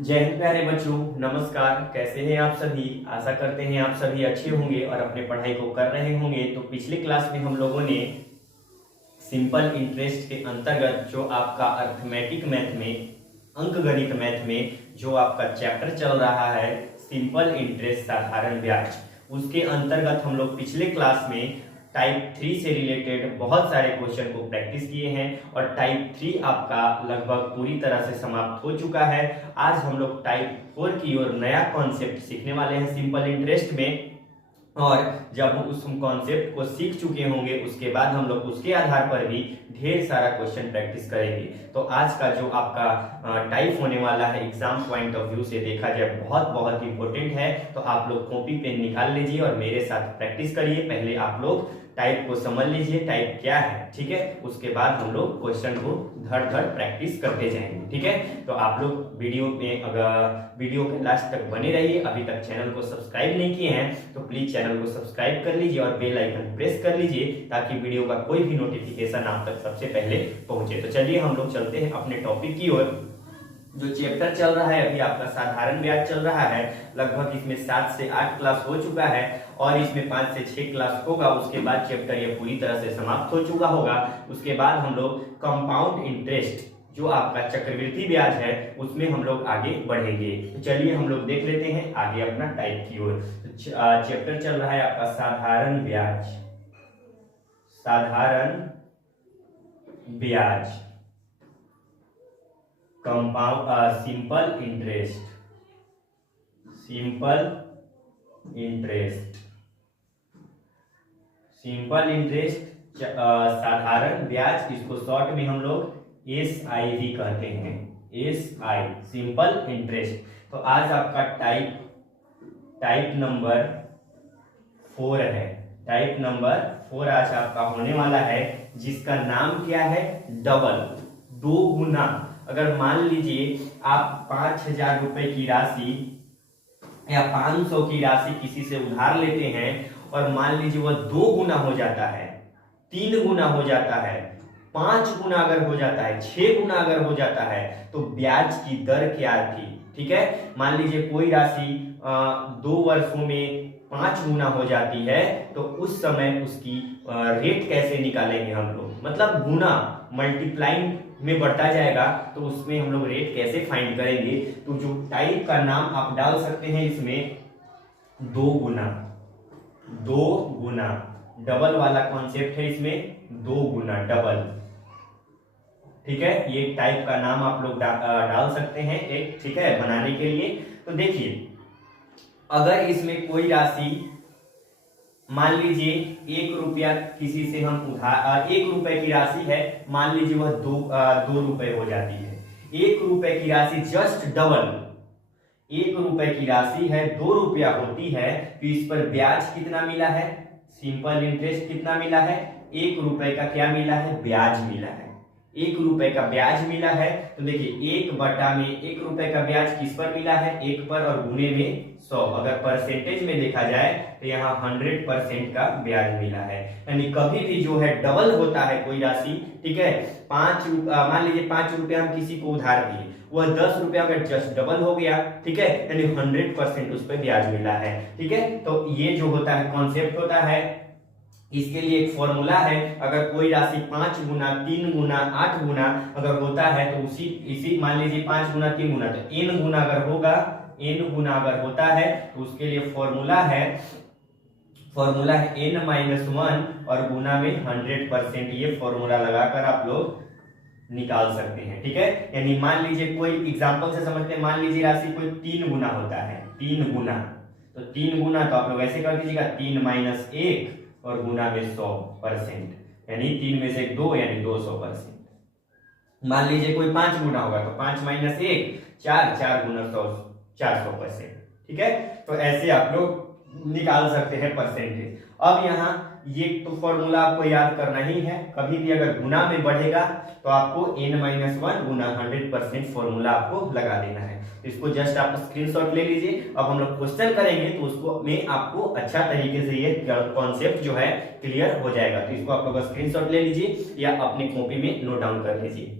जय हिंद प्यारे बच्चों, नमस्कार। कैसे हैं आप सभी? आशा करते हैं आप सभी अच्छे होंगे और अपने पढ़ाई को कर रहे होंगे। तो पिछले क्लास में हम लोगों ने सिंपल इंटरेस्ट के अंतर्गत जो आपका अर्थमेटिक मैथ में, अंकगणित मैथ में जो आपका चैप्टर चल रहा है सिंपल इंटरेस्ट साधारण ब्याज, उसके अंतर्गत हम लोग पिछले क्लास में टाइप 3 से रिलेटेड बहुत सारे क्वेश्चन को प्रैक्टिस किए हैं और टाइप 3 आपका लगभग पूरी तरह से समाप्त हो चुका है। आज हम लोग टाइप 4 की ओर नया कॉन्सेप्ट सीखने वाले हैं सिंपल इंटरेस्ट में। और जब हम उस कॉन्सेप्ट को सीख चुके होंगे उसके बाद हम लोग उसके आधार पर भी ढेर सारा क्वेश्चन प्रैक्टिस करेंगे। तो आज का जो आपका टाइप होने वाला है एग्जाम पॉइंट ऑफ व्यू से देखा जाए बहुत बहुत इंपॉर्टेंट है। तो आप लोग कॉपी पेन निकाल लीजिए और मेरे साथ प्रैक्टिस करिए। पहले आप लोग टाइप को समझ लीजिए, टाइप क्या है, ठीक है। उसके बाद हम लोग क्वेश्चन को धड़ धड़ प्रैक्टिस करते जाएंगे, ठीक है। तो आप लोग वीडियो में अगर वीडियो के लास्ट तक बने रहिए। अभी तक चैनल को सब्सक्राइब नहीं किए हैं तो प्लीज चैनल को सब्सक्राइब कर लीजिए और बेल आइकन प्रेस कर लीजिए ताकि वीडियो का कोई भी नोटिफिकेशन आप तक सबसे पहले पहुंचे। तो चलिए हम लोग चलते हैं अपने टॉपिक की ओर। जो चैप्टर चल रहा है अभी आपका साधारण ब्याज चल रहा है। लगभग इसमें 7 से 8 क्लास हो चुका है और इसमें 5 से 6 क्लास होगा। उसके बाद चैप्टर ये पूरी तरह से समाप्त हो चुका होगा। उसके बाद हम लोग कंपाउंड इंटरेस्ट जो आपका चक्रवृद्धि ब्याज है उसमें हम लोग आगे बढ़ेंगे। तो चलिए हम लोग देख लेते हैं आगे अपना टाइप की ओर। चैप्टर चल रहा है आपका साधारण ब्याज, साधारण ब्याज, compound simple interest, simple interest, simple interest साधारण ब्याज, इसको शॉर्ट में हम लोग SI भी कहते हैं, SI सिंपल इंटरेस्ट। तो आज आपका टाइप नंबर 4 है। टाइप नंबर 4 आज आपका होने वाला है जिसका नाम क्या है? डबल, दो गुना। अगर मान लीजिए आप 5,000 रुपए की राशि या 500 की राशि किसी से उधार लेते हैं और मान लीजिए वह 2 गुना हो जाता है, 3 गुना हो जाता है, 5 गुना अगर हो जाता है, 6 गुना अगर हो जाता है तो ब्याज की दर क्या थी? ठीक है। मान लीजिए कोई राशि 2 वर्षों में 5 गुना हो जाती है तो उस समय उसकी रेट कैसे निकालेंगे हम लोग? मतलब गुना मल्टीप्लाइंग में बढ़ता जाएगा तो उसमें हम लोग रेट कैसे फाइंड करेंगे? तो जो टाइप का नाम आप डाल सकते हैं इसमें 2 गुना, 2 गुना डबल वाला कॉन्सेप्ट है इसमें, 2 गुना डबल, ठीक है। ये टाइप का नाम आप लोग डाल सकते हैं एक, ठीक है, बनाने के लिए। तो देखिए अगर इसमें कोई राशि मान लीजिए 1 रुपया किसी से हम उधार, 1 रुपए की राशि है, मान लीजिए वह 2 रुपए हो जाती है। 1 रुपए की राशि जस्ट डबल, 1 रुपए की राशि है 2 रुपया होती है तो इस पर ब्याज कितना मिला है? सिंपल इंटरेस्ट कितना मिला है? 1 रुपए का क्या मिला है? ब्याज मिला है। 1 रुपए का ब्याज मिला है। तो देखिए 1 बटा में 1 रुपए का ब्याज किस पर मिला है? 1 पर, और गुने में 100। अगर परसेंटेज में देखा जाए तो यहाँ 100% का ब्याज मिला है। यानी कभी भी जो है डबल होता है कोई राशि, ठीक है। मान लीजिए 5 रुपया हम किसी को उधार दिए, वह 10 रुपया का जस्ट डबल हो गया, ठीक है। यानी 100% उस पर ब्याज मिला है, ठीक है। तो ये जो होता है कॉन्सेप्ट होता है, इसके लिए एक फॉर्मूला है। अगर कोई राशि 5 गुना, 3 गुना, 8 गुना अगर होता है तो इसी मान लीजिए 5 गुना 3 गुना तो n गुना अगर होगा, n गुना अगर होता है तो उसके लिए फॉर्मूला है n-1 और गुना में 100%। ये फॉर्मूला लगाकर आप लोग निकाल सकते हैं, ठीक है। यानी मान लीजिए कोई एग्जांपल से समझते हैं, मान लीजिए राशि कोई 3 गुना होता है, 3 गुना, तो 3 गुना तो आप लोग ऐसे कर दीजिएगा 3 - 1 और गुना में 100%, यानी 3 में से 2 यानी 200%। मान लीजिए कोई 5 गुना होगा तो 5 - 1 4, 4 गुना 100 400%, ठीक है। तो ऐसे आप लोग निकाल सकते हैं परसेंटेज। अब यहाँ ये तो फॉर्मूला आपको याद करना ही है। कभी भी अगर गुना में बढ़ेगा तो आपको n-1 गुना 100% फॉर्मूला आपको लगा देना है। तो इसको जस्ट आप स्क्रीनशॉट ले लीजिए। अब हम लोग क्वेश्चन करेंगे तो उसको में आपको अच्छा तरीके से ये कॉन्सेप्ट जो है क्लियर हो जाएगा। तो इसको आप लोग स्क्रीनशॉट ले लीजिए या अपनी कॉपी में नोट डाउन कर लीजिए।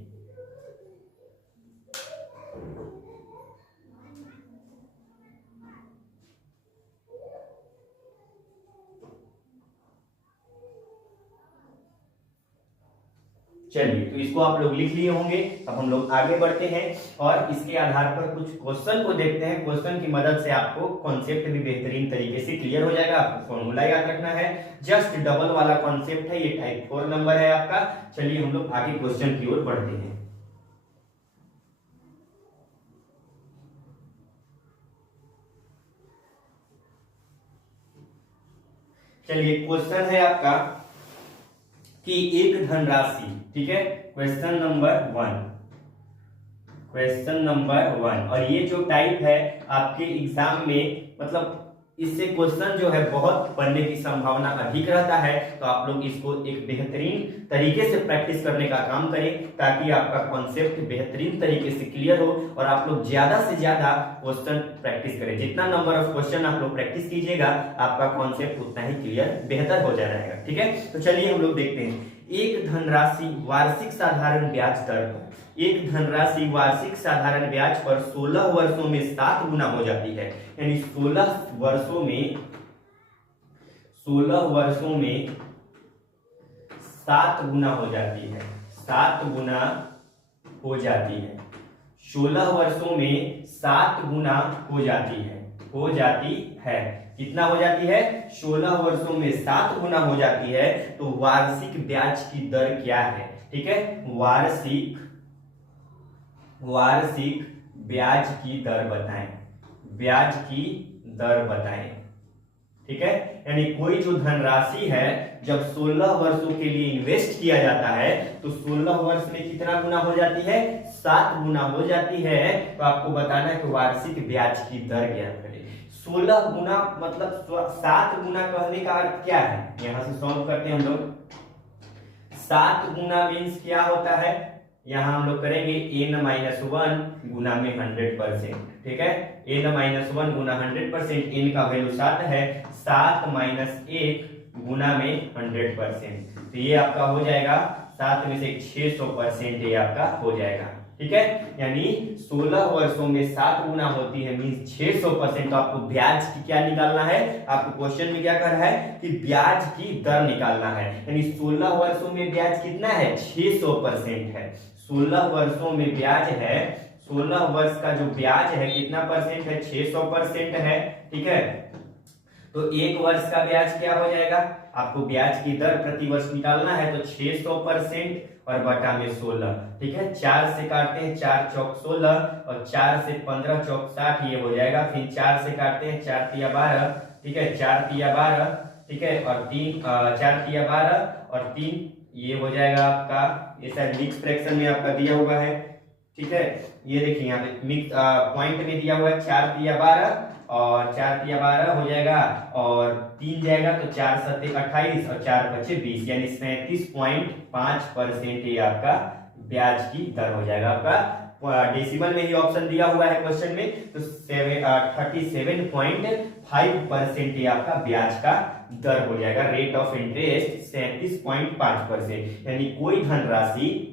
चलिए, तो इसको आप लोग लिख लिए होंगे। अब हम लोग आगे बढ़ते हैं और इसके आधार पर कुछ क्वेश्चन को देखते हैं। क्वेश्चन की मदद से आपको कॉन्सेप्ट भी बेहतरीन तरीके से क्लियर हो जाएगा। आपको फॉर्मूला याद रखना है, जस्ट डबल वाला कॉन्सेप्ट है, ये टाइप 4 नंबर है आपका। चलिए हम लोग आगे क्वेश्चन की ओर बढ़ते हैं। चलिए, क्वेश्चन है आपका कि एक धनराशि, ठीक है, क्वेश्चन नंबर 1, और ये जो टाइप है आपके एग्जाम में, मतलब इससे क्वेश्चन जो है बहुत बनने की संभावना अधिक रहता है। तो आप लोग इसको एक बेहतरीन तरीके से प्रैक्टिस करने का काम करें, ताकि आपका कॉन्सेप्ट बेहतरीन तरीके से क्लियर हो और आप लोग ज्यादा से ज्यादा क्वेश्चन प्रैक्टिस करें। जितना नंबर ऑफ क्वेश्चन आप लोग प्रैक्टिस कीजिएगा, आपका कॉन्सेप्ट उतना ही क्लियर बेहतर हो जाएगा, ठीक है। तो चलिए हम लोग देखते हैं। एक धनराशि वार्षिक साधारण ब्याज दर पर, एक धनराशि वार्षिक साधारण ब्याज पर 16 वर्षों में 7 गुना हो जाती है। यानी 16 वर्षों में 7 गुना हो जाती है, 7 गुना हो जाती है। 16 वर्षों में 7 गुना हो जाती है, कितना हो जाती है? 16 वर्षों में 7 गुना हो जाती है। तो वार्षिक ब्याज की दर क्या है? ठीक है, वार्षिक ब्याज की दर बताएं, ब्याज की दर बताएं, ठीक है। यानी कोई जो धनराशि है जब 16 वर्षों के लिए इन्वेस्ट किया जाता है तो 16 वर्ष में कितना गुना हो जाती है? 7 गुना हो जाती है। तो आपको बताना है कि वार्षिक ब्याज की दर ज्ञात करें। 16 गुना मतलब 7 गुना कहने का अर्थ क्या है? यहां से सॉल्व करते हैं हम लोग। 7 गुना मीन्स क्या होता है? यहां हम लोग करेंगे n-1 गुना में 100%, ठीक है। n-1 गुना 100%, n का वैल्यू 7 है, 7 - 1 गुना में 100%, तो ये आपका हो जाएगा 7 में से 600%, ये आपका हो जाएगा, ठीक है। यानी 16 वर्षों में 7 गुना होती है मीन्स 600%। तो आपको ब्याज की क्या निकालना है? आपको क्वेश्चन में क्या कर रहा है कि ब्याज की दर निकालना है। यानी 16 वर्षों में ब्याज कितना है? 600% है। 16 वर्षों में ब्याज है, 16 वर्ष का जो ब्याज है कितना परसेंट है? 600% है, ठीक है। तो एक वर्ष का ब्याज क्या हो जाएगा? आपको ब्याज की दर प्रति वर्ष निकालना है तो 600% और बटा में 16, ठीक है। 4 से काटते हैं, 4 चौक 16 और 4 से 15 चौक 60, ये हो जाएगा। फिर 4 से काटते हैं, 4 तिया 12, ठीक है, 4 तिया 12, ठीक है, और 4 तिया 12 और 3, ये हो जाएगा आपका, ये शायद मिक्स फ्रैक्शन में आपका दिया हुआ है, ठीक है। ये देखिए यहाँ पे मिक्स पॉइंट में दिया हुआ है 4 तिया 12 और 4 तिया 12 हो जाएगा और 3 जाएगा तो 4 7 28 और 4 बचे 20, यानी 37.5% ये आपका ब्याज की दर हो जाएगा। आपका डेसिमल में ही ऑप्शन दिया हुआ है क्वेश्चन में, तो 37.5% ये आपका ब्याज का दर हो जाएगा। Rate of interest 37.5%। यानी कोई धनराशि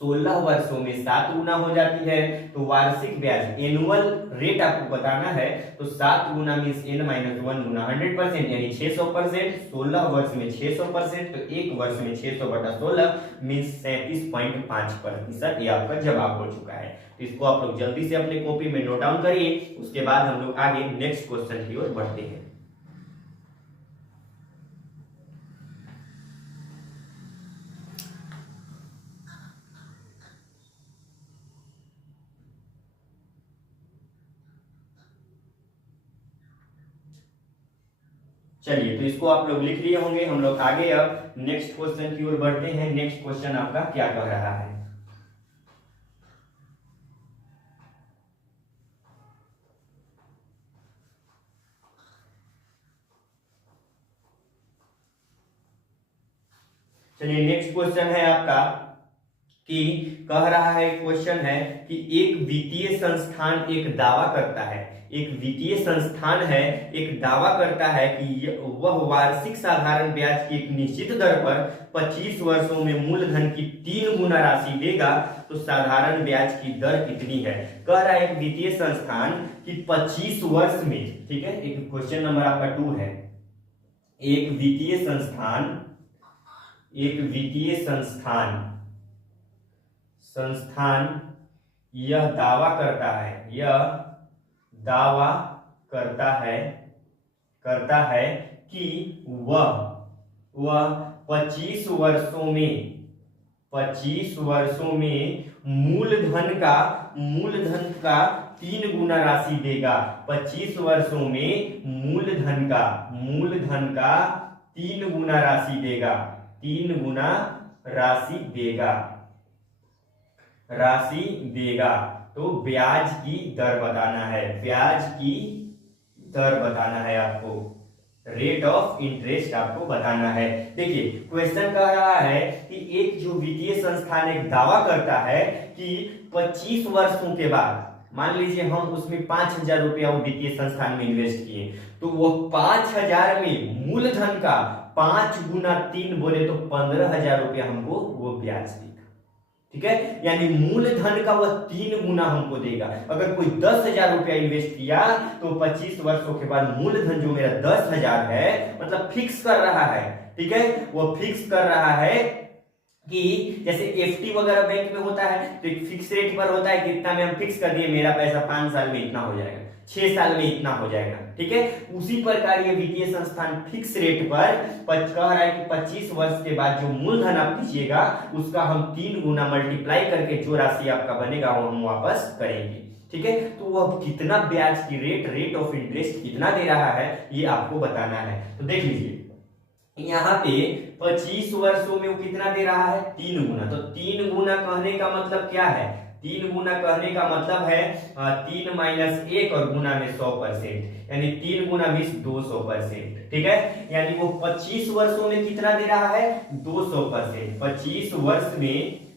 16 वर्षों में 7 गुना हो जाती है तो वार्षिक ब्याज एनुअल रेट आपको बताना है। तो 7 गुना मीन्स n-1 गुना 100%, यानी 600%। 16 वर्ष में 600%, तो एक वर्ष में 600/16 मीन्स 37.5%। ये आपका जवाब हो चुका है। तो इसको आप लोग जल्दी से अपने कॉपी में नोट डाउन करिए। उसके बाद हम लोग आगे नेक्स्ट क्वेश्चन की ओर बढ़ते हैं। चलिए, तो इसको आप लोग लिख लिए होंगे। हम लोग आगे अब नेक्स्ट क्वेश्चन की ओर बढ़ते हैं। नेक्स्ट क्वेश्चन आपका क्या कह रहा है? चलिए, नेक्स्ट क्वेश्चन है आपका कि कह रहा है, क्वेश्चन है कि एक वित्तीय संस्थान एक दावा करता है, एक वित्तीय संस्थान है एक दावा करता है कि वह वार्षिक साधारण ब्याज की एक निश्चित दर पर 25 वर्षों में मूलधन की 3 गुना राशि देगा। तो साधारण ब्याज की दर कितनी है? कह रहा है एक वित्तीय संस्थान कि 25 वर्ष में, ठीक है, एक क्वेश्चन नंबर आपका 2 है। एक वित्तीय संस्थान संस्थान यह दावा करता है, यह दावा करता है कि वह 25 वर्षों में मूलधन का 3 गुना राशि देगा। 25 वर्षों में मूलधन का 3 गुना राशि देगा, 3 गुना राशि देगा। तो ब्याज की दर बताना है, आपको रेट ऑफ इंटरेस्ट आपको बताना है। देखिए क्वेश्चन कह रहा है कि एक जो वित्तीय संस्थान एक दावा करता है कि 25 वर्षों के बाद, मान लीजिए हम उसमें 5,000 रुपया वो वित्तीय संस्थान में इन्वेस्ट किए, तो वो 5,000 में मूलधन का 5 गुना 3 बोले तो 15,000 रुपया हमको वो ब्याज देगा। ठीक है, यानी मूलधन का वह 3 गुना हमको देगा। अगर कोई 10,000 रुपया इन्वेस्ट किया तो 25 वर्षों के बाद मूलधन जो मेरा 10,000 है, मतलब फिक्स कर रहा है। ठीक है, वो फिक्स कर रहा है कि जैसे एफडी वगैरह बैंक में होता है तो एक फिक्स रेट पर होता है कि इतना में हम फिक्स कर दिए, मेरा पैसा 5 साल में इतना हो जाएगा, 6 साल में इतना हो जाएगा। ठीक है, उसी प्रकार ये वित्तीय संस्थान फिक्स रेट पर कह रहा है कि 25 वर्ष के बाद जो मूलधन आप दीजिएगा उसका हम 3 गुना मल्टीप्लाई करके जो राशि आपका बनेगा वो हम वापस करेंगे। ठीक है, तो वह कितना ब्याज की रेट ऑफ इंटरेस्ट कितना दे रहा है ये आपको बताना है। तो देख लीजिए यहाँ पे 25 वर्षों में वो कितना दे रहा है, 3 गुना। तो 3 गुना कहने का मतलब क्या है, 3 गुना कहने का मतलब है 3 माइनस 1 और गुना में 100%, यानी 3 गुना 20 200%। ठीक है, यानी वो 25 वर्षों में कितना दे रहा है, 200%। 25 वर्ष में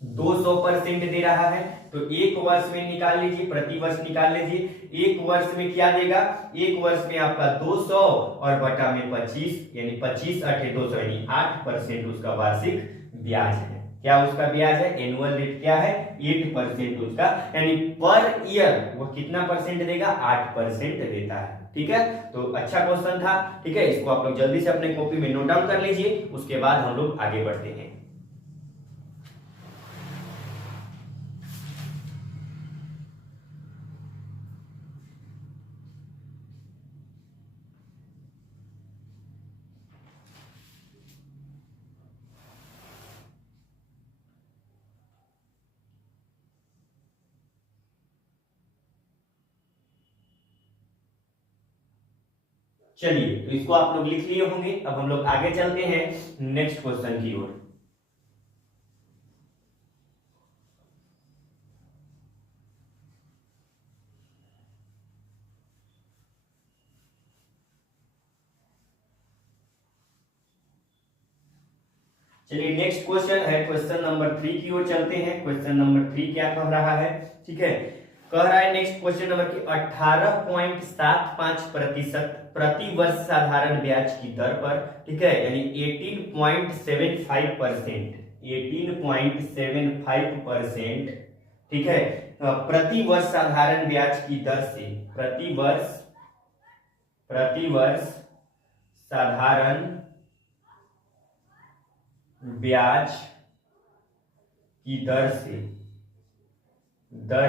200% दे रहा है। तो एक वर्ष में निकाल लीजिए, प्रति वर्ष निकाल लीजिए। एक वर्ष में क्या देगा, एक वर्ष में आपका 200 और बटा में 25, यानी 25 8 200, यानी 8% उसका वार्षिक ब्याज है। क्या उसका ब्याज है, एनुअल रेट क्या है, 8% उसका, यानी पर ईयर वो कितना परसेंट देगा, 8% देता है। ठीक है, तो अच्छा क्वेश्चन था। ठीक है, इसको आप लोग जल्दी से अपने कॉपी में नोट डाउन कर लीजिए, उसके बाद हम लोग आगे बढ़ते हैं। चलिए, तो इसको आप लोग लिख लिए होंगे। अब हम लोग आगे चलते हैं नेक्स्ट क्वेश्चन की ओर। चलिए नेक्स्ट क्वेश्चन है क्वेश्चन नंबर 3 की ओर चलते हैं। क्वेश्चन नंबर 3 क्या कह रहा है, ठीक है, कह रहा है नेक्स्ट क्वेश्चन नंबर की 18.75% प्रति वर्ष साधारण ब्याज की दर पर, ठीक है, यानी 18.75%, 18.75%, ठीक है, प्रति वर्ष साधारण ब्याज की दर से, प्रति वर्ष साधारण ब्याज की दर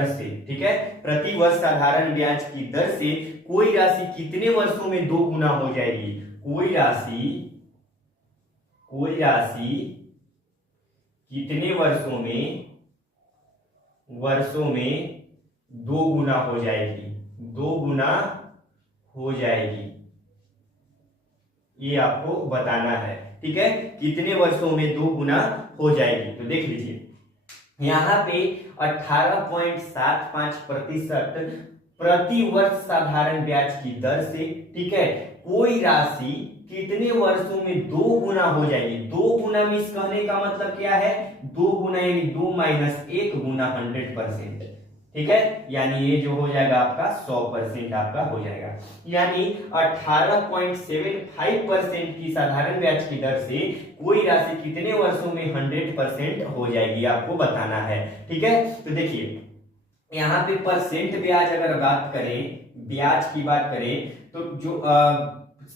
से, ठीक है, प्रति वर्ष साधारण ब्याज की दर से कोई राशि कितने वर्षों में 2 गुना हो जाएगी, कोई राशि कितने वर्षों में 2 गुना हो जाएगी, 2 गुना हो जाएगी, ये आपको बताना है। ठीक है, कितने वर्षों में 2 गुना हो जाएगी। तो देख लीजिए यहाँ पे 18.75% प्रति वर्ष साधारण ब्याज की दर से, ठीक है, कोई राशि कितने वर्षों में 2 गुना हो जाएगी। 2 गुना मीन्स कहने का मतलब क्या है, 2 गुना यानी 2 माइनस 1 गुना 100%, ठीक है, यानी ये जो हो जाएगा आपका 100% आपका हो जाएगा। यानी 18.75% की साधारण ब्याज की दर से कोई राशि कितने वर्षों में 100% हो जाएगी, आपको बताना है। ठीक है, तो देखिए यहाँ पे परसेंट ब्याज अगर बात करें, ब्याज की बात करें तो जो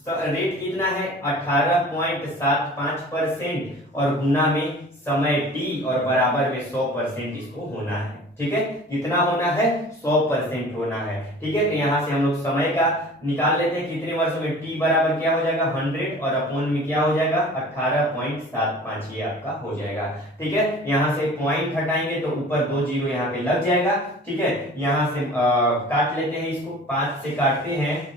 रेट कितना है 18.75% और गुना में समय t और बराबर में 100% इसको होना है। ठीक है, कितना होना है 100% होना है। ठीक है, तो यहाँ से हम लोग समय का निकाल लेते हैं कितने वर्षों में t बराबर क्या हो जाएगा 100 और अपॉन में क्या हो जाएगा 18.75 ये आपका हो जाएगा। ठीक है, यहाँ से पॉइंट हटाएंगे तो ऊपर 2 जीरो यहाँ पे लग जाएगा। ठीक है, यहाँ से काट लेते हैं इसको, 5 से काटते हैं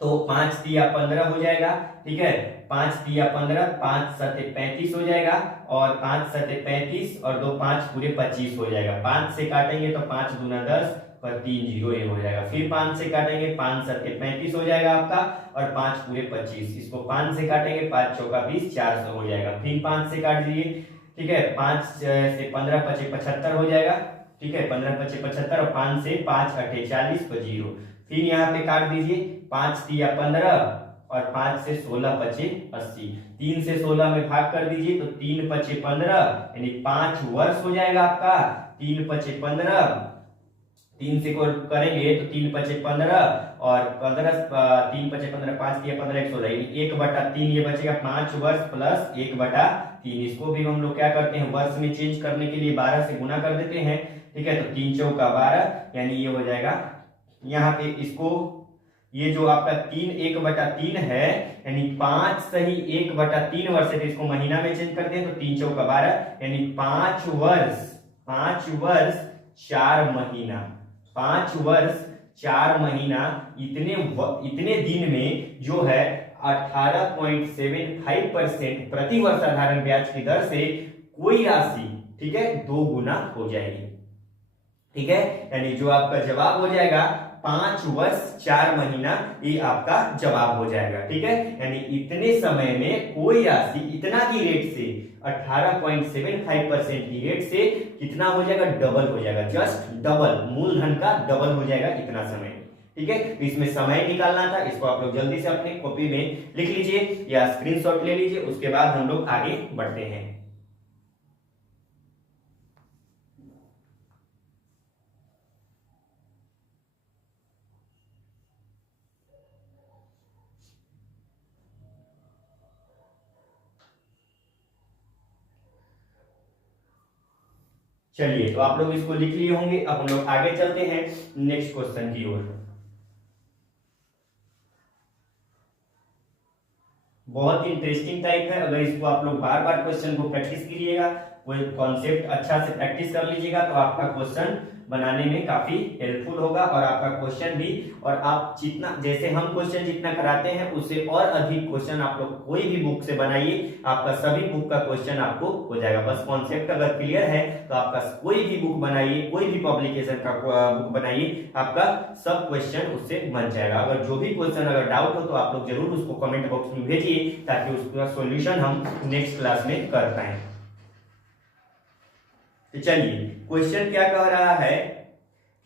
तो 5 तिया 15 हो जाएगा। ठीक है, 5 तिया 15, 5 सते 35 हो जाएगा और 5 सते 35 और 2 5 पूरे 25 हो जाएगा। 5 से काटेंगे तो 5 दूना 10 पर 3 जीरो ये हो जाएगा। फिर 5 से काटेंगे 5 सते 35 हो जाएगा आपका और 5 पूरे 25। इसको 5 से काटेंगे 5 चौका 20 400 हो जाएगा। फिर 5 से काट दीजिए। ठीक है, 5 से 15 पचे 75 हो जाएगा। ठीक है, 15 पचे 75 और 5 से 5 अठे 40 पर जीरो। फिर यहाँ पे काट दीजिए 5 तिया 15 और 5 से 16 पचे 80। 3 से 16 में भाग कर दीजिए तो 3 पचे 15 यानी 5 वर्ष हो जाएगा आपका। 3 पचे 15, 3 से करेंगे तो 3 पचे 15 और 15 3 पचे 15 5 तिया 15 116 1/3 ये बचेगा 5 वर्ष प्लस 1/3। इसको भी हम लोग क्या करते हैं वर्ष में चेंज करने के लिए 12 से गुना कर देते हैं। ठीक है, तो 3 चौका 12 यानी ये हो जाएगा यहाँ पे इसको ये जो आपका 3 1/3 है यानी 5 सही 1/3 वर्ष है तो इसको महीना में चेंज करते हैं तो 3 चौका 12 यानी 5 वर्ष 4 महीना 5 वर्ष 4 महीना इतने दिन में जो है 18.75% प्रति वर्ष साधारण ब्याज की दर से कोई राशि ठीक है 2 गुना हो जाएगी। ठीक है, यानी जो आपका जवाब हो जाएगा 5 वर्ष 4 महीना ये आपका जवाब हो जाएगा। ठीक है, यानी इतने समय में कोई राशि इतना की रेट से 18.75% की रेट से कितना हो जाएगा डबल हो जाएगा, जस्ट डबल, मूलधन का डबल हो जाएगा इतना समय। ठीक है, तो इसमें समय निकालना था, इसको आप लोग जल्दी से अपने कॉपी में लिख लीजिए या स्क्रीनशॉट ले लीजिए, उसके बाद हम लोग आगे बढ़ते हैं। चलिए, तो आप लोग इसको लिख लिए होंगे। अब हम लोग आगे चलते हैं नेक्स्ट क्वेश्चन की ओर। बहुत ही इंटरेस्टिंग टाइप है, अगर इसको आप लोग बार बार क्वेश्चन को प्रैक्टिस कीजिएगा, कोई कॉन्सेप्ट अच्छा से प्रैक्टिस कर लीजिएगा तो आपका क्वेश्चन बनाने में काफी हेल्पफुल होगा और आपका क्वेश्चन भी, और आप जितना जैसे हम क्वेश्चन जितना कराते हैं उससे और अधिक क्वेश्चन आप लोग कोई भी बुक से बनाइए, आपका सभी बुक का क्वेश्चन आपको हो जाएगा। बस कॉन्सेप्ट अगर क्लियर है तो आपका कोई भी बुक बनाइए, कोई भी पब्लिकेशन का बुक बनाइए, आपका सब क्वेश्चन उससे बन जाएगा। अगर जो भी क्वेश्चन अगर डाउट हो तो आप लोग जरूर उसको कमेंट बॉक्स में भेजिए ताकि उसका सॉल्यूशन हम नेक्स्ट क्लास में कर पाए। तो चलिए, क्वेश्चन क्या कह रहा है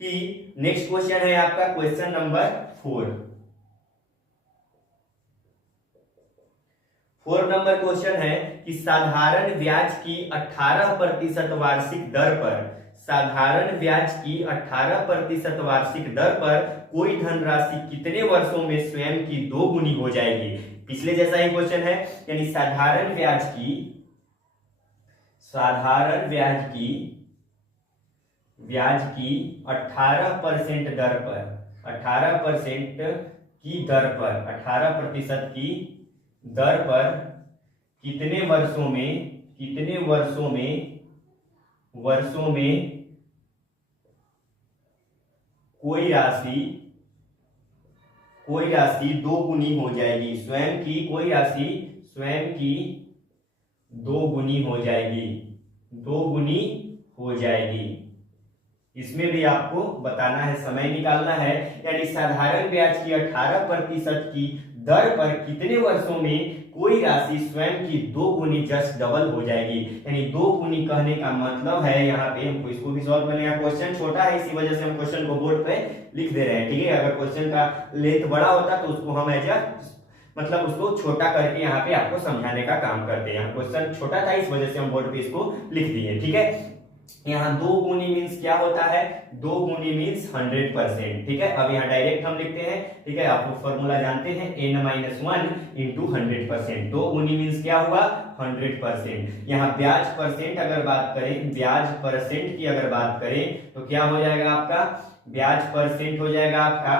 कि नेक्स्ट क्वेश्चन है आपका क्वेश्चन नंबर 4 नंबर क्वेश्चन है कि साधारण ब्याज की 18% वार्षिक दर पर, साधारण ब्याज की 18% वार्षिक दर पर कोई धनराशि कितने वर्षों में स्वयं की 2 गुनी हो जाएगी। पिछले जैसा ही क्वेश्चन है, यानी साधारण ब्याज की 18% दर पर, 18% की दर पर, 18% की दर पर कितने वर्षों में कोई राशि 2 गुनी हो जाएगी, स्वयं की 2 गुनी हो जाएगी। इसमें भी आपको बताना है, समय निकालना है, यानी साधारण ब्याज की 18% की दर पर कितने वर्षों में कोई राशि स्वयं की 2 गुनी जस्ट डबल हो जाएगी। यानी 2 गुनी कहने का मतलब है, यहाँ पे हमको इसको भी सॉल्व करना है। क्वेश्चन छोटा है इसी वजह से हम क्वेश्चन को बोर्ड पे लिख दे रहे हैं। ठीक है, अगर क्वेश्चन का लेंथ बड़ा होता तो उसको हम मतलब उसको छोटा करके यहाँ पे आपको समझाने का काम करते हैं। क्वेश्चन छोटा था इस वजह से हम बोर्ड पे इसको लिख दिए। ठीक है, यहाँ 2 गुनी मीन्स क्या होता है, 2 गुनी मीन्स 100%। ठीक है, अब यहाँ डायरेक्ट हम लिखते हैं। ठीक है, आप लोग फॉर्मूला जानते हैं, n-1 इंटू 100%। 2 गुनी मीन्स क्या हुआ, 100%। यहाँ ब्याज परसेंट अगर बात करें, ब्याज परसेंट की अगर बात करें तो क्या हो जाएगा आपका, ब्याज परसेंट हो जाएगा आपका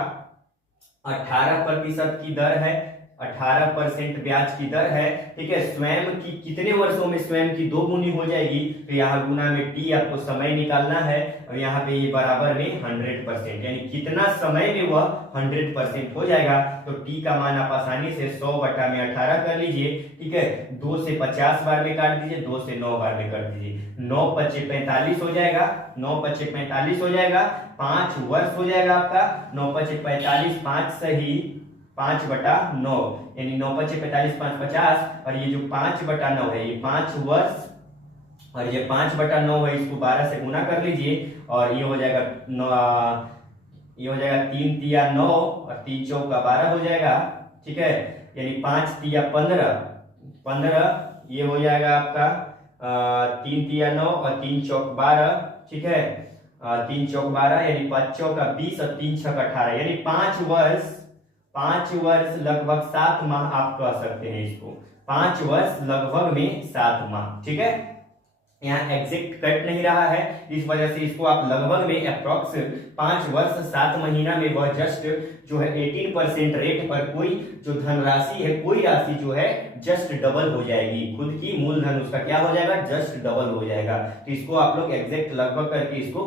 18% की दर है, 18% ब्याज की दर है। ठीक है, स्वयं की कितने वर्षों में स्वयं की 2 गुनी हो जाएगी, तो यहाँ गुना में टी आपको समय निकालना है, और यहाँ पे ये बराबर में 100%, यानी कितना समय में वह 100% हो जाएगा। तो टी का मान आप आसानी से 100 बटा में 18 कर लीजिए। ठीक है, 2 से 50 बार में काट दीजिए, 2 से 9 बार में कर दीजिए, 9 पच्चे 45 हो जाएगा, 9 पच्चे 45 हो जाएगा, 5 वर्ष हो जाएगा आपका। 9 पच्चे 45, 5 सही 5 बटा 9, यानी 9 पच्चे 45, 5 50, और ये जो 5 बटा 9 है ये 5 वर्ष, और ये 5 बटा 9 है, इसको 12 से गुना कर लीजिए, और ये हो जाएगा 9, ये हो जाएगा 3 तिया 9 और 3 चौका 12 हो जाएगा। ठीक है, यानी 5 तिया 15, ये हो जाएगा आपका 3 तिया 9 और 3 चौक 12। ठीक है, 3 चौक 12 यानी 5 चौका 20 और 3 छक 18, यानी 5 वर्ष लगभग 7 माह आप कह सकते हैं इसको, 5 वर्ष लगभग में 7 माह। ठीक है, यहाँ एग्जैक्ट कट नहीं रहा है, इस वजह से इसको आप लगभग में अप्रॉक्स 5 वर्ष 7 महीना में वह जस्ट जो है 18% रेट पर कोई जो धनराशि है, कोई राशि जो है जस्ट डबल हो जाएगी, खुद की मूलधन उसका क्या हो जाएगा, जस्ट डबल हो जाएगा। तो इसको आप लोग एग्जैक्ट लगभग करके इसको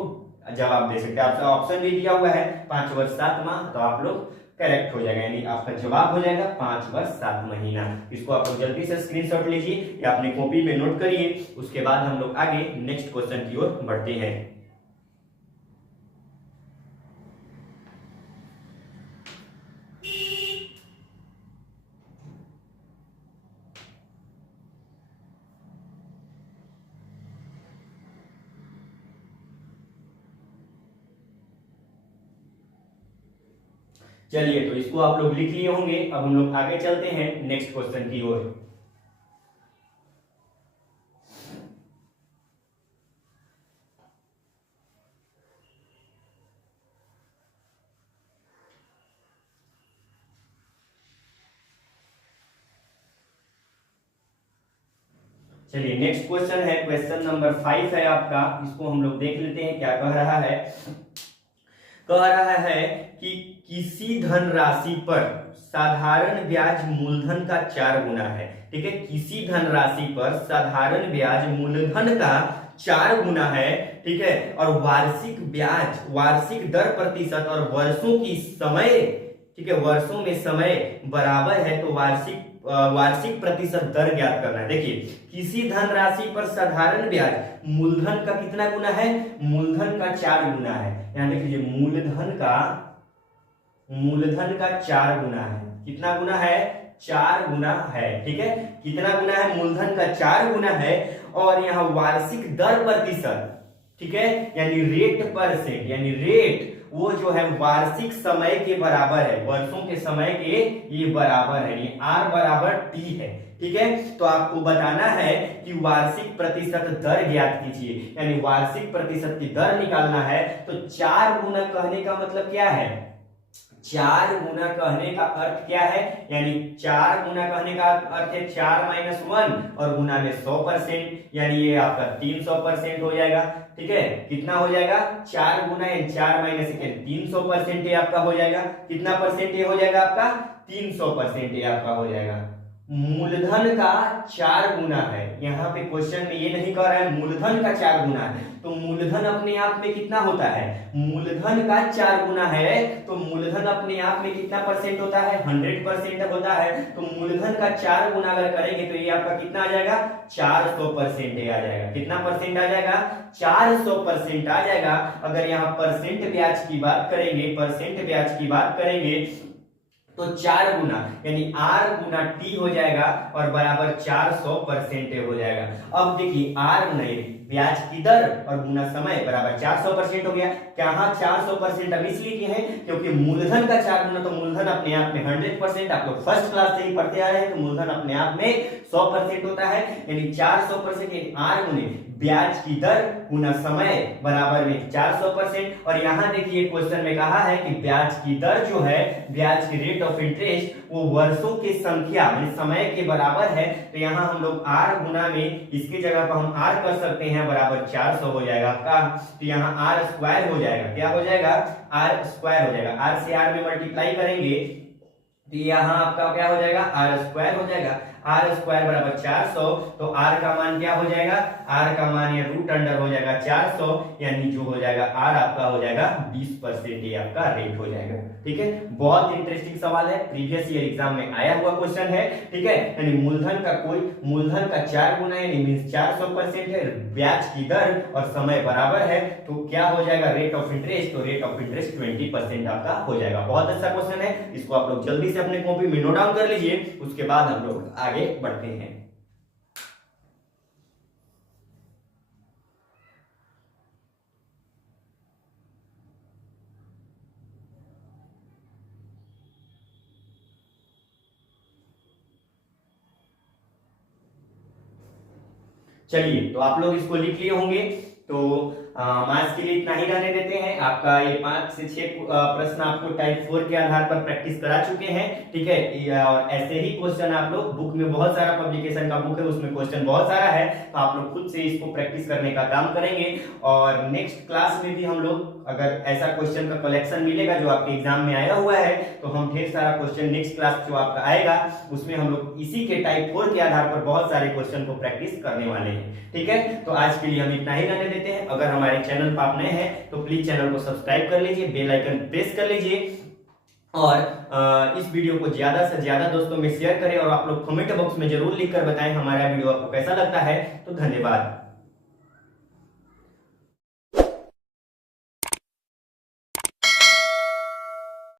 जवाब दे सकते हैं। आपका ऑप्शन भी दिया हुआ है 5 वर्ष 7 माह, तो आप लोग करेक्ट हो जाएगा, यानी आपका जवाब हो जाएगा 5 वर्ष 7 महीना। इसको आप लोग जल्दी से स्क्रीनशॉट लीजिए या अपनी कॉपी में नोट करिए, उसके बाद हम लोग आगे नेक्स्ट क्वेश्चन की ओर बढ़ते हैं। चलिए, तो इसको आप लोग लिख लिए होंगे। अब हम लोग आगे चलते हैं नेक्स्ट क्वेश्चन की ओर। चलिए, नेक्स्ट क्वेश्चन है, क्वेश्चन नंबर 5 है आपका। इसको हम लोग देख लेते हैं क्या कह रहा है। कह रहा है कि किसी धनराशि पर साधारण ब्याज मूलधन का 4 गुना है। ठीक है, किसी धनराशि पर साधारण ब्याज मूलधन का 4 गुना है। ठीक है, और वार्षिक ब्याज, वार्षिक दर प्रतिशत और वर्षों की समय, ठीक है, वर्षों में समय बराबर है, तो वार्षिक प्रतिशत दर ज्ञात करना है। देखिए, किसी धनराशि पर साधारण ब्याज मूलधन का कितना गुना है, मूलधन का 4 गुना है। यहां देख लीजिए, मूलधन का 4 गुना है। कितना गुना है, 4 गुना है। ठीक है, कितना गुना है, मूलधन का 4 गुना है, और यहाँ वार्षिक दर प्रतिशत, ठीक है, यानी रेट परसेंट, यानी रेट वो जो है वार्षिक समय के बराबर है, वर्षों के समय के ये बराबर है, ये R बराबर T है। ठीक है, तो आपको बताना है कि वार्षिक प्रतिशत दर ज्ञात कीजिए, यानी वार्षिक प्रतिशत की दर निकालना है। तो 4 गुना कहने का मतलब क्या है, 4 गुना कहने का अर्थ क्या है, यानी 4 गुना कहने का अर्थ है 4 माइनस 1 और गुना में 100%, यानी ये आपका 300% हो जाएगा। ठीक है, कितना हो जाएगा, 4 गुना 4 माइनस 300% ये आपका हो जाएगा। कितना परसेंट ये हो जाएगा आपका, 300% ये आपका हो जाएगा। मूलधन का 4 गुना है, यहाँ पे क्वेश्चन में ये नहीं कह रहा है मूलधन का 4 गुना है, तो मूलधन अपने आप में कितना होता है, मूलधन का 4 गुना है, तो मूलधन अपने आप में कितना परसेंट होता है, 100% होता है। तो मूलधन का 4 गुना अगर करेंगे तो ये आपका कितना आ जाएगा, 400% आ जाएगा। कितना परसेंट आ जाएगा, 400% आ जाएगा। अगर यहाँ परसेंट ब्याज की बात करेंगे, परसेंट ब्याज की बात करेंगे तो 4 गुना यानी R गुना T हो जाएगा और बराबर 400% हो जाएगा। अब देखिए, R नहीं, ब्याज की दर और गुना समय बराबर 400% हो गया। यहाँ 400% अब इसलिए किए हैं क्योंकि मूलधन का 4 गुना, तो मूलधन अपने आप में 100%, आप लोग फर्स्ट क्लास से ही पढ़ते आ रहे हैं, तो मूलधन अपने आप में 100% होता है, यानी 400% R गुने ब्याज की दर गुना समय बराबर में 400%। और यहाँ देखिए क्वेश्चन में कहा है कि ब्याज की दर जो है, ब्याज की रेट ऑफ इंटरेस्ट, वो वर्षों की संख्या यानी समय के बराबर है। तो यहाँ हम लोग r गुना में इसकी जगह पर हम r कर सकते हैं, बराबर 400 हो जाएगा आपका। तो यहाँ r स्क्वायर हो जाएगा, क्या हो जाएगा, r स्क्वायर हो जाएगा। r से r में मल्टीप्लाई करेंगे तो यहाँ आपका क्या हो जाएगा, r स्क्वायर हो जाएगा। r स्क्वायर बराबर 400, तो r का मान क्या हो जाएगा, r का मान या रूट अंडर हो जाएगा 400, यानी जो हो जाएगा r आपका हो जाएगा 20%, ये आपका रेट हो जाएगा। ठीक है, बहुत इंटरेस्टिंग सवाल है, प्रीवियस ईयर एग्जाम में आया हुआ क्वेश्चन है। ठीक है, यानी मूलधन का 4 गुना यानी मींस 400% है, ब्याज की दर और समय बराबर है, तो क्या हो जाएगा, रेट ऑफ इंटरेस्ट। तो रेट ऑफ इंटरेस्ट 20% आपका हो जाएगा। बहुत अच्छा क्वेश्चन है, इसको आप लोग जल्दी से अपने कॉपी में नोट डाउन कर लीजिए, उसके बाद हम लोग आगे बढ़ते हैं। चलिए, तो आप लोग इसको लिख लिए होंगे, तो मार्क्स के लिए इतना ही रहने देते हैं। आपका ये 5 से 6 प्रश्न आपको टाइप 4 के आधार पर प्रैक्टिस करा चुके हैं। ठीक है, और ऐसे ही क्वेश्चन आप लोग बुक में, बहुत सारा पब्लिकेशन का बुक है, उसमें क्वेश्चन बहुत सारा है, तो आप लोग खुद से इसको प्रैक्टिस करने का काम करेंगे। और नेक्स्ट क्लास में भी हम लोग, अगर ऐसा क्वेश्चन का कलेक्शन मिलेगा जो आपके एग्जाम में आया हुआ है, तो हम ढेर सारा क्वेश्चन नेक्स्ट क्लास जो आपका आएगा उसमें हम लोग इसी के टाइप 4 के आधार पर बहुत सारे क्वेश्चन को प्रैक्टिस करने वाले हैं। ठीक है, तो आज के लिए हम इतना ही रहने देते हैं। अगर हमारे चैनल पर आप नए हैं तो प्लीज चैनल को सब्सक्राइब कर लीजिए, बेल आइकन प्रेस कर लीजिए, और इस वीडियो को ज्यादा से ज्यादा दोस्तों में शेयर करें, और आप लोग कमेंट बॉक्स में जरूर लिखकर बताएं हमारा वीडियो आपको कैसा लगता है। तो धन्यवाद।